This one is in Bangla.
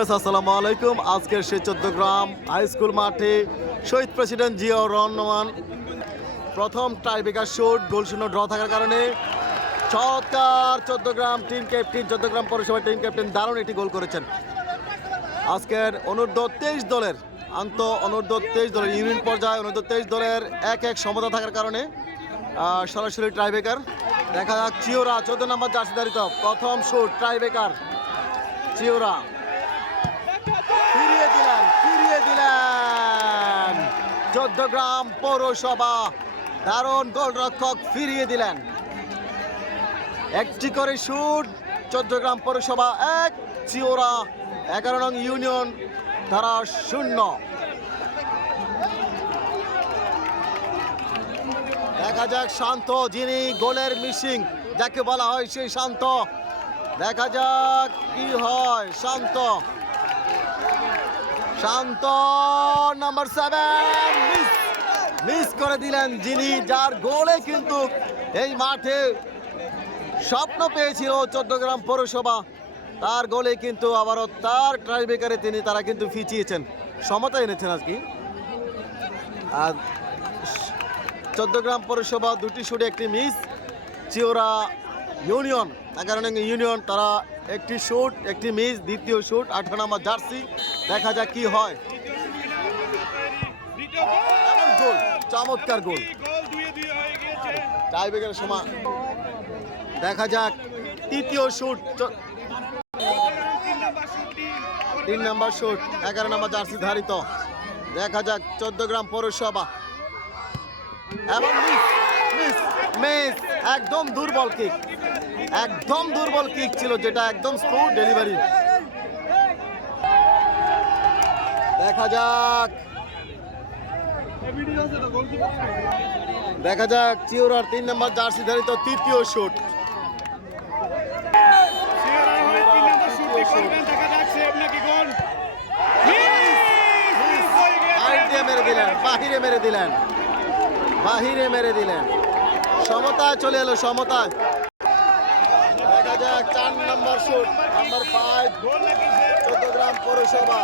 আসসালামু আলাইকুম। আজকের সেই চট্টগ্রাম হাই স্কুল মাঠে শহীদ প্রেসিডেন্ট জিয়াউর রহমান প্রথম টাইব্রেকার শুট গোলশূন্য ড্র থাকার কারণে চমৎকার চট্টগ্রাম টিম ক্যাপ্টেন, চট্টগ্রাম পৌরসভার টিম ক্যাপ্টেন দারুণ একটি গোল করেছেন। আজকের অনূর্ধ্ব 23 দলের অনূর্ধ্ব 23 দলের ইউনিয়ন পর্যায়ে অনূর্ধ্ব 23 দলের 1-1 সমতা থাকার কারণে সরাসরি টাইব্রেকার দেখা যাক। চিওরা 14 নম্বর জার্সিধারিত প্রথম শুট টাইব্রেকার। চিওরা ফিরিয়ে দিলেন চট্টগ্রাম পৌরসভা, দারুণ গোলরক্ষক ফিরিয়ে দিলেন। একটি করে শুট চট্টগ্রাম পৌরসভা 1, চিওরা 11 নং ইউনিয়ন তারা 0। দেখা যাক শান্ত, যিনি গোলের মিসিং যাকে বলা হয় সেই শান্ত। দেখা যাক কি হয়। শান্ত নাম্বার 7 মিস করে দিলেন, যিনি যার গোলে কিন্তু এই মাঠে স্বপ্ন পেয়েছিল চট্টগ্রাম পৌরসভা, তার গোলে কিন্তু আবারও তার টাইব্রেকারে তারা কিন্তু ফিচিয়েছেন, সমতা এনেছেন আজকে। আর চট্টগ্রাম পৌরসভা 2টি শুটে 1টি মিস। চিওরা ইউনিয়ন 11 নং ইউনিয়ন তারা 1টি শুট 1টি মিস, দ্বিতীয় শুট 18 নম্বর জার্সি। দেখা যাক কি হয়। গোল, চমৎকার গোল টাইব্রেকারের সময়। দেখা যাক তৃতীয় শুট 3 নম্বর শুট 11 নম্বর জার্সি ধারিত। দেখা যাক চট্টগ্রাম পৌরসভা এবং মিস একদম দুর্বল কিক ছিল, যেটা একদম স্মুথ ডেলিভারি। দেখা যাক চিওরার 3 নম্বর জার্সি ধারিত তৃতীয় শুট। বাহিরে মেরে দিলেন। সমতায় চলে এলো, সমতায়। দেখা যাক 4 নম্বর শুট নাম্বার 5 চট্টগ্রাম পৌরসভা।